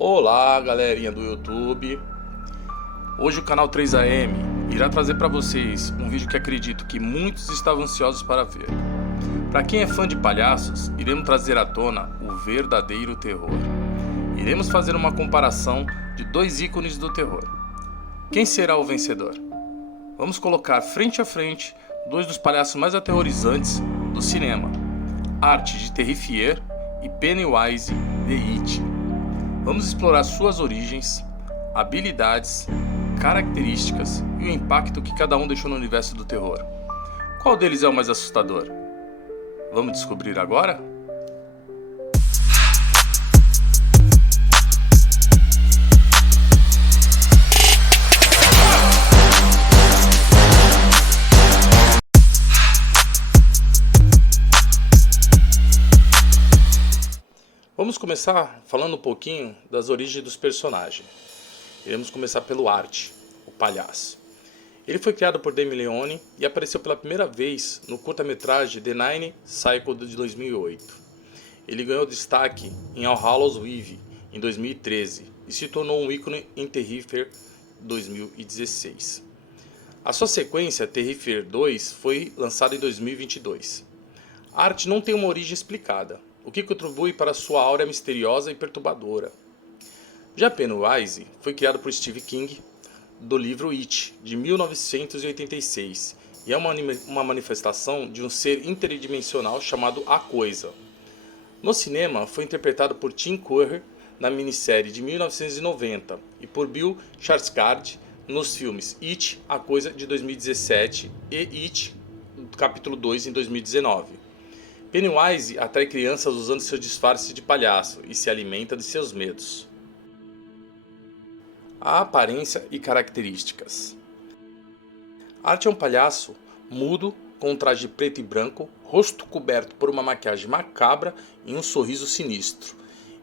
Olá, galerinha do YouTube. Hoje o canal 3AM irá trazer para vocês um vídeo que acredito que muitos estavam ansiosos para ver. Para quem é fã de palhaços, iremos trazer à tona o verdadeiro terror. Iremos fazer uma comparação de dois ícones do terror. Quem será o vencedor? Vamos colocar frente a frente dois dos palhaços mais aterrorizantes do cinema, Art de Terrifier e Pennywise de It. Vamos explorar suas origens, habilidades, características e o impacto que cada um deixou no universo do terror. Qual deles é o mais assustador? Vamos descobrir agora? Vamos começar falando um pouquinho das origens dos personagens. Iremos começar pelo Art, o palhaço. Ele foi criado por Damien Leone e apareceu pela primeira vez no curta-metragem The Nine Cycle de 2008. Ele ganhou destaque em All Hallows Eve em 2013 e se tornou um ícone em Terrifier 2016. A sua sequência, Terrifier 2, foi lançada em 2022. Art não tem uma origem explicada, o que contribui para sua aura misteriosa e perturbadora. Já Pennywise foi criado por Stephen King do livro It, de 1986, e é uma manifestação de um ser interdimensional chamado A Coisa. No cinema foi interpretado por Tim Curry na minissérie de 1990 e por Bill Skarsgård nos filmes It, A Coisa de 2017 e It, capítulo 2 em 2019. Pennywise atrai crianças usando seu disfarce de palhaço e se alimenta de seus medos. A aparência e características. Art é um palhaço mudo com um traje preto e branco, rosto coberto por uma maquiagem macabra e um sorriso sinistro.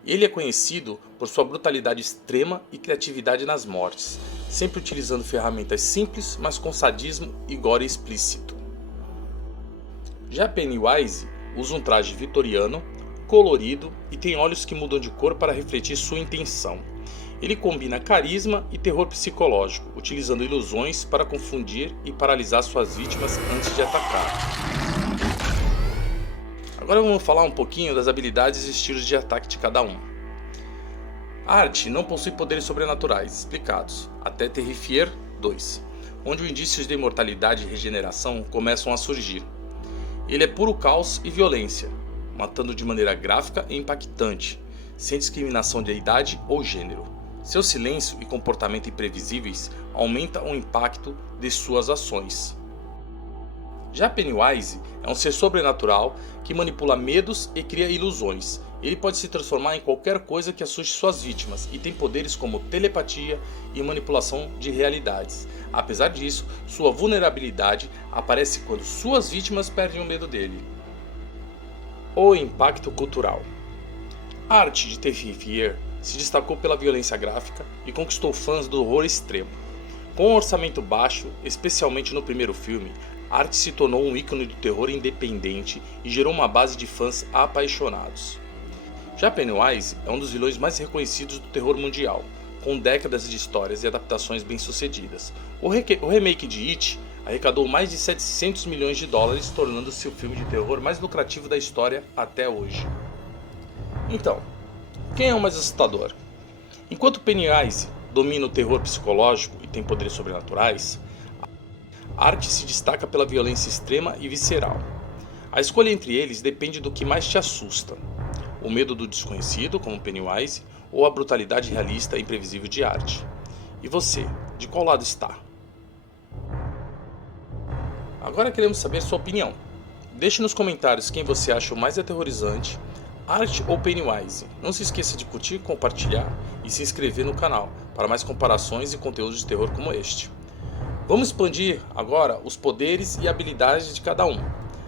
Ele é conhecido por sua brutalidade extrema e criatividade nas mortes, sempre utilizando ferramentas simples, mas com sadismo e gore explícito. Já Pennywise usa um traje vitoriano, colorido e tem olhos que mudam de cor para refletir sua intenção. Ele combina carisma e terror psicológico, utilizando ilusões para confundir e paralisar suas vítimas antes de atacar. Agora vamos falar um pouquinho das habilidades e estilos de ataque de cada um. Art não possui poderes sobrenaturais explicados, até Terrifier 2, onde indícios de imortalidade e regeneração começam a surgir. Ele é puro caos e violência, matando de maneira gráfica e impactante, sem discriminação de idade ou gênero. Seu silêncio e comportamento imprevisíveis aumentam o impacto de suas ações. Já Pennywise é um ser sobrenatural que manipula medos e cria ilusões. Ele pode se transformar em qualquer coisa que assuste suas vítimas e tem poderes como telepatia e manipulação de realidades. Apesar disso, sua vulnerabilidade aparece quando suas vítimas perdem o medo dele. O impacto cultural. A Art de Terrifier se destacou pela violência gráfica e conquistou fãs do horror extremo. Com um orçamento baixo, especialmente no primeiro filme, Art se tornou um ícone do terror independente e gerou uma base de fãs apaixonados. Já Pennywise é um dos vilões mais reconhecidos do terror mundial, com décadas de histórias e adaptações bem-sucedidas. O remake de It arrecadou mais de 700 milhões de dólares, tornando-se o filme de terror mais lucrativo da história até hoje. Então, quem é o mais assustador? Enquanto Pennywise domina o terror psicológico e tem poderes sobrenaturais, Art se destaca pela violência extrema e visceral. A escolha entre eles depende do que mais te assusta: o medo do desconhecido, como Pennywise, ou a brutalidade realista e imprevisível de Art. E você, de qual lado está? Agora queremos saber sua opinião. Deixe nos comentários quem você acha o mais aterrorizante, Art ou Pennywise. Não se esqueça de curtir, compartilhar e se inscrever no canal para mais comparações e conteúdos de terror como este. Vamos expandir agora os poderes e habilidades de cada um,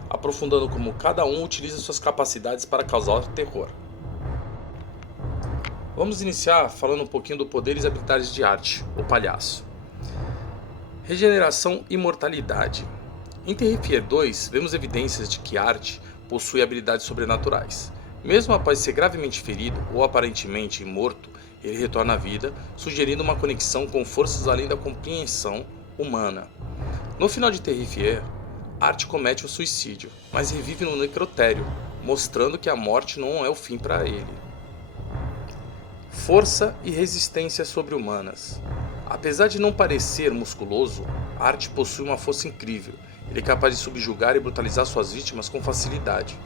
aprofundando como cada um utiliza suas capacidades para causar terror. Vamos iniciar falando um pouquinho do poderes e habilidades de Art, o palhaço. Regeneração e imortalidade. Em Terrifier 2, vemos evidências de que Art possui habilidades sobrenaturais. Mesmo após ser gravemente ferido ou aparentemente morto, ele retorna à vida, sugerindo uma conexão com forças além da compreensão humana. No final de Terrifier, Art comete o suicídio, mas revive no necrotério, mostrando que a morte não é o fim para ele. Força e resistência sobre-humanas. Apesar de não parecer musculoso, Art possui uma força incrível. Ele é capaz de subjugar e brutalizar suas vítimas com facilidade,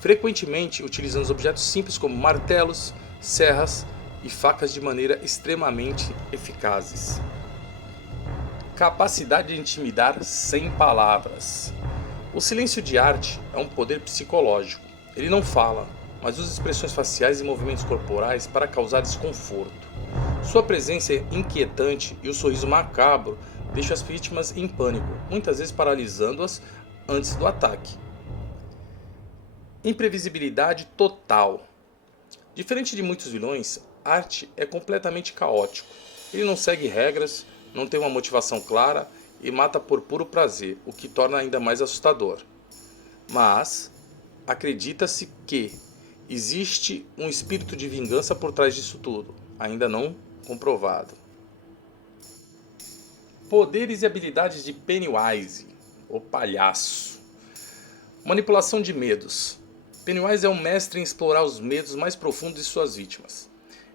frequentemente utilizando objetos simples como martelos, serras e facas de maneira extremamente eficazes. Capacidade de intimidar sem palavras. O silêncio de Art é um poder psicológico. Ele não fala, mas usa expressões faciais e movimentos corporais para causar desconforto. Sua presença é inquietante e o sorriso macabro deixa as vítimas em pânico, muitas vezes paralisando-as antes do ataque. Imprevisibilidade total. Diferente de muitos vilões, Art é completamente caótico. Ele não segue regras, não tem uma motivação clara e mata por puro prazer, o que torna ainda mais assustador. Mas acredita-se que existe um espírito de vingança por trás disso tudo, ainda não comprovado. Poderes e habilidades de Pennywise, o palhaço. Manipulação de medos. Pennywise é um mestre em explorar os medos mais profundos de suas vítimas.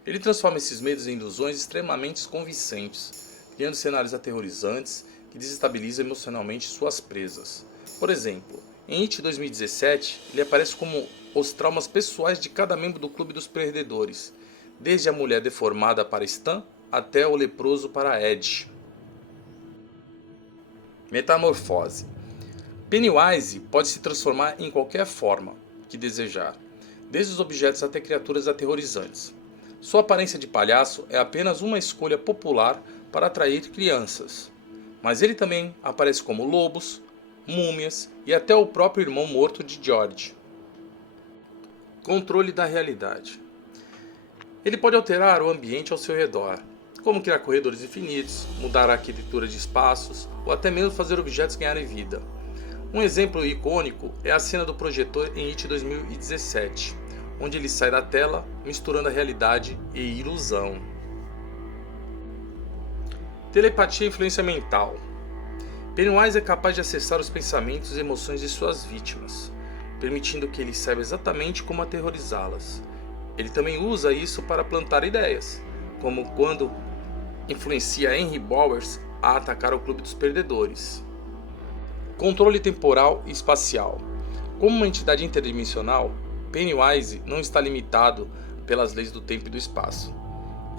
Ele transforma esses medos em ilusões extremamente convincentes, criando cenários aterrorizantes que desestabilizam emocionalmente suas presas. Por exemplo, em It 2017, ele aparece como os traumas pessoais de cada membro do Clube dos Perdedores, desde a mulher deformada para Stan até o leproso para Ed. Metamorfose. Pennywise pode se transformar em qualquer forma que desejar, desde os objetos até criaturas aterrorizantes. Sua aparência de palhaço é apenas uma escolha popular para atrair crianças, mas ele também aparece como lobos, múmias e até o próprio irmão morto de George. Controle da realidade. Ele pode alterar o ambiente ao seu redor, como criar corredores infinitos, mudar a arquitetura de espaços ou até mesmo fazer objetos ganharem vida. Um exemplo icônico é a cena do projetor em It 2017, onde ele sai da tela misturando a realidade e ilusão. Telepatia e influência mental. Pennywise é capaz de acessar os pensamentos e emoções de suas vítimas, permitindo que ele saiba exatamente como aterrorizá-las. Ele também usa isso para plantar ideias, como quando influencia Henry Bowers a atacar o Clube dos Perdedores. Controle temporal e espacial. Como uma entidade interdimensional, Pennywise não está limitado pelas leis do tempo e do espaço.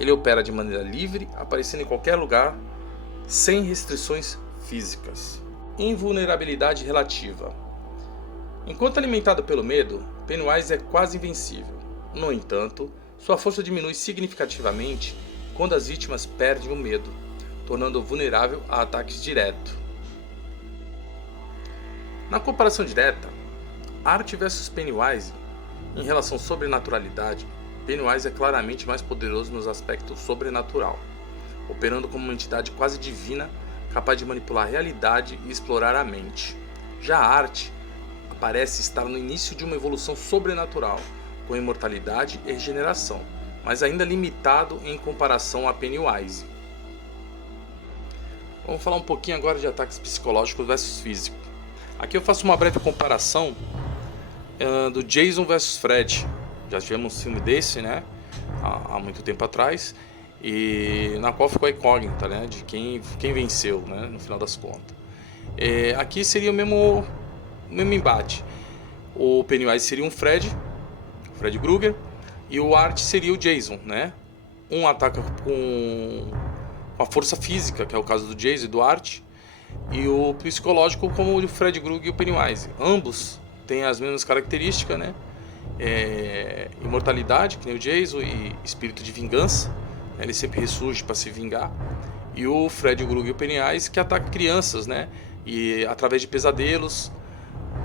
Ele opera de maneira livre, aparecendo em qualquer lugar, sem restrições físicas. Invulnerabilidade relativa. Enquanto alimentado pelo medo, Pennywise é quase invencível. No entanto, sua força diminui significativamente quando as vítimas perdem o medo, tornando-o vulnerável a ataques diretos. Na comparação direta, Art vs Pennywise, em relação à sobrenaturalidade, Pennywise é claramente mais poderoso nos aspectos sobrenatural, operando como uma entidade quase divina, capaz de manipular a realidade e explorar a mente. Já Art parece estar no início de uma evolução sobrenatural, com imortalidade e regeneração, mas ainda limitado em comparação a Pennywise. Vamos falar um pouquinho agora de ataques psicológicos versus físicos. Aqui eu faço uma breve comparação do Jason vs Fred. Já tivemos um filme desse, né, há muito tempo atrás, e na qual ficou a incógnita, né, de quem venceu, né, no final das contas. Aqui seria o mesmo embate. O Pennywise seria um Fred Krueger, e o Art seria o Jason, né? Um ataca com a força física, que é o caso do Jason e do Art, e o psicológico como o Fred Krueger e o Pennywise. Ambos têm as mesmas características, né? Imortalidade, que nem o Jason, e espírito de vingança, né? Ele sempre ressurge para se vingar. E o Fred Krueger e o Pennywise, que ataca crianças, né? E através de pesadelos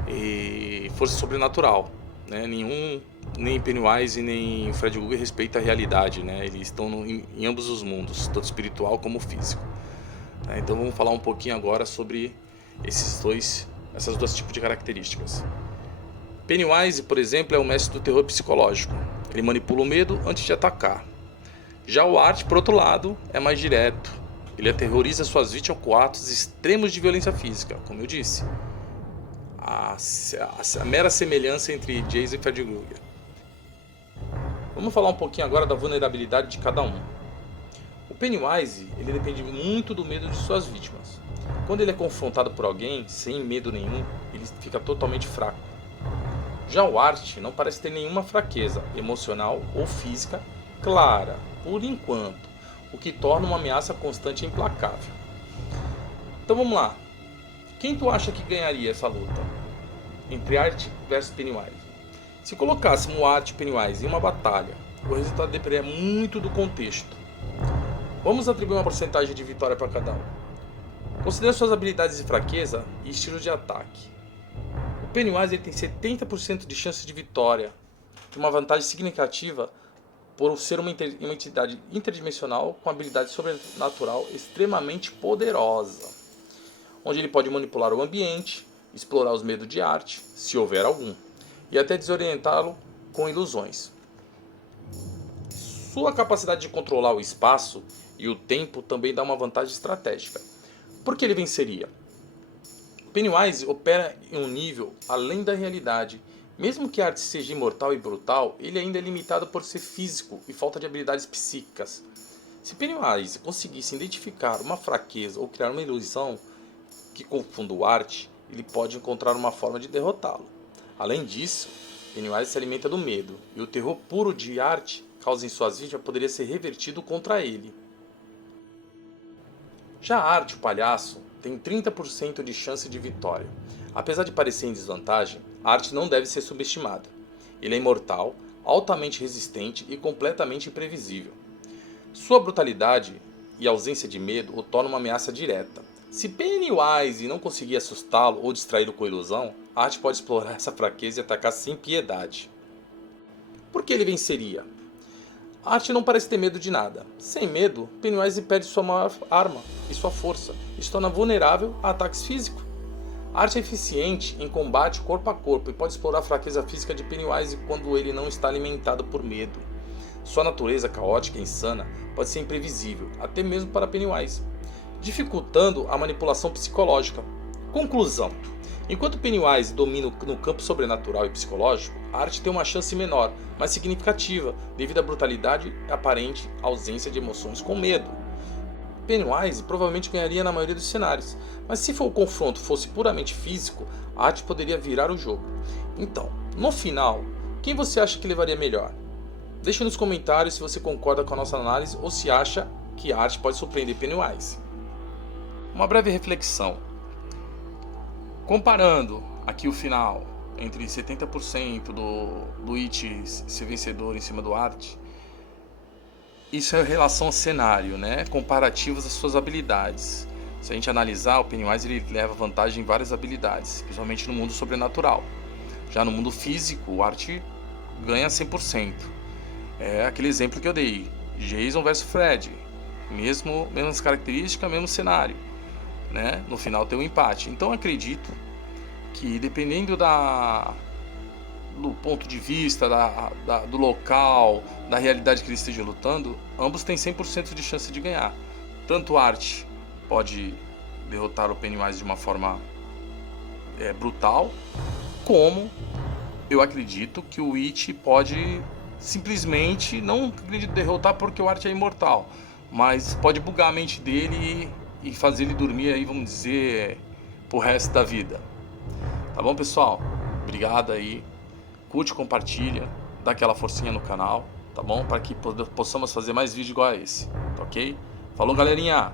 e força sobrenatural, né? Nem Pennywise nem Fred Krueger respeita a realidade, né? Eles estão em ambos os mundos, tanto espiritual como físico. Então vamos falar um pouquinho agora sobre essas duas tipos de características. Pennywise, por exemplo, é o mestre do terror psicológico. Ele manipula o medo antes de atacar. Já o Art, por outro lado, é mais direto. Ele aterroriza suas vítimas com atos extremos de violência física, como eu disse. A mera semelhança entre Jason e Freddy Krueger. Vamos falar um pouquinho agora da vulnerabilidade de cada um. O Pennywise, ele depende muito do medo de suas vítimas. Quando ele é confrontado por alguém, sem medo nenhum, ele fica totalmente fraco. Já o Art não parece ter nenhuma fraqueza emocional ou física clara, por enquanto, o que torna uma ameaça constante e implacável. Então vamos lá. Quem tu acha que ganharia essa luta entre Art versus Pennywise? Se colocássemos o Art e Pennywise em uma batalha, o resultado dependeria muito do contexto. Vamos atribuir uma porcentagem de vitória para cada um. Considere suas habilidades de fraqueza e estilo de ataque. O Pennywise ele tem 70% de chance de vitória, uma vantagem significativa por ser uma entidade interdimensional com habilidade sobrenatural extremamente poderosa, onde ele pode manipular o ambiente, explorar os medos de Art, se houver algum, e até desorientá-lo com ilusões. Sua capacidade de controlar o espaço e o tempo também dá uma vantagem estratégica. Por que ele venceria? Pennywise opera em um nível além da realidade. Mesmo que Art seja imortal e brutal, ele ainda é limitado por ser físico e falta de habilidades psíquicas. Se Pennywise conseguisse identificar uma fraqueza ou criar uma ilusão que confunda o Art, ele pode encontrar uma forma de derrotá-lo. Além disso, Pennywise se alimenta do medo, e o terror puro de Art causa em suas vítimas poderia ser revertido contra ele. Já Art, o palhaço, tem 30% de chance de vitória. Apesar de parecer em desvantagem, Art não deve ser subestimada. Ele é imortal, altamente resistente e completamente imprevisível. Sua brutalidade e ausência de medo o tornam uma ameaça direta. Se Pennywise não conseguir assustá-lo ou distraí-lo com ilusão, Art pode explorar essa fraqueza e atacar sem piedade. Por que ele venceria? Art não parece ter medo de nada. Sem medo, Pennywise perde sua maior arma e sua força, e se torna vulnerável a ataques físicos. Art é eficiente em combate corpo a corpo e pode explorar a fraqueza física de Pennywise quando ele não está alimentado por medo. Sua natureza caótica e insana pode ser imprevisível, até mesmo para Pennywise, dificultando a manipulação psicológica. Conclusão: enquanto Pennywise domina no campo sobrenatural e psicológico, Art tem uma chance menor, mas significativa, devido à brutalidade e aparente ausência de emoções com medo. Pennywise provavelmente ganharia na maioria dos cenários, mas se o confronto fosse puramente físico, Art poderia virar o jogo. Então, no final, quem você acha que levaria melhor? Deixe nos comentários se você concorda com a nossa análise ou se acha que Art pode surpreender Pennywise. Uma breve reflexão. Comparando aqui o final entre 70% do It ser vencedor em cima do Art, isso é em relação ao cenário, né? Comparativos às suas habilidades. Se a gente analisar, o Pennywise ele leva vantagem em várias habilidades, principalmente no mundo sobrenatural. Já no mundo físico, o Art ganha 100%. É aquele exemplo que eu dei, Jason versus Freddy, mesmas características, mesmo cenário, né? No final tem um empate. Então eu acredito que dependendo do ponto de vista, do local, da realidade que ele esteja lutando, ambos têm 100% de chance de ganhar. Tanto Art pode derrotar o Pennywise de uma forma brutal, como eu acredito que o It pode simplesmente, não acredito derrotar porque o Art é imortal, mas pode bugar a mente dele e fazer ele dormir aí, vamos dizer, pro resto da vida. Tá bom, pessoal? Obrigado aí. Curte, compartilha, dá aquela forcinha no canal, tá bom? Para que possamos fazer mais vídeos igual a esse, tá ok? Falou, galerinha!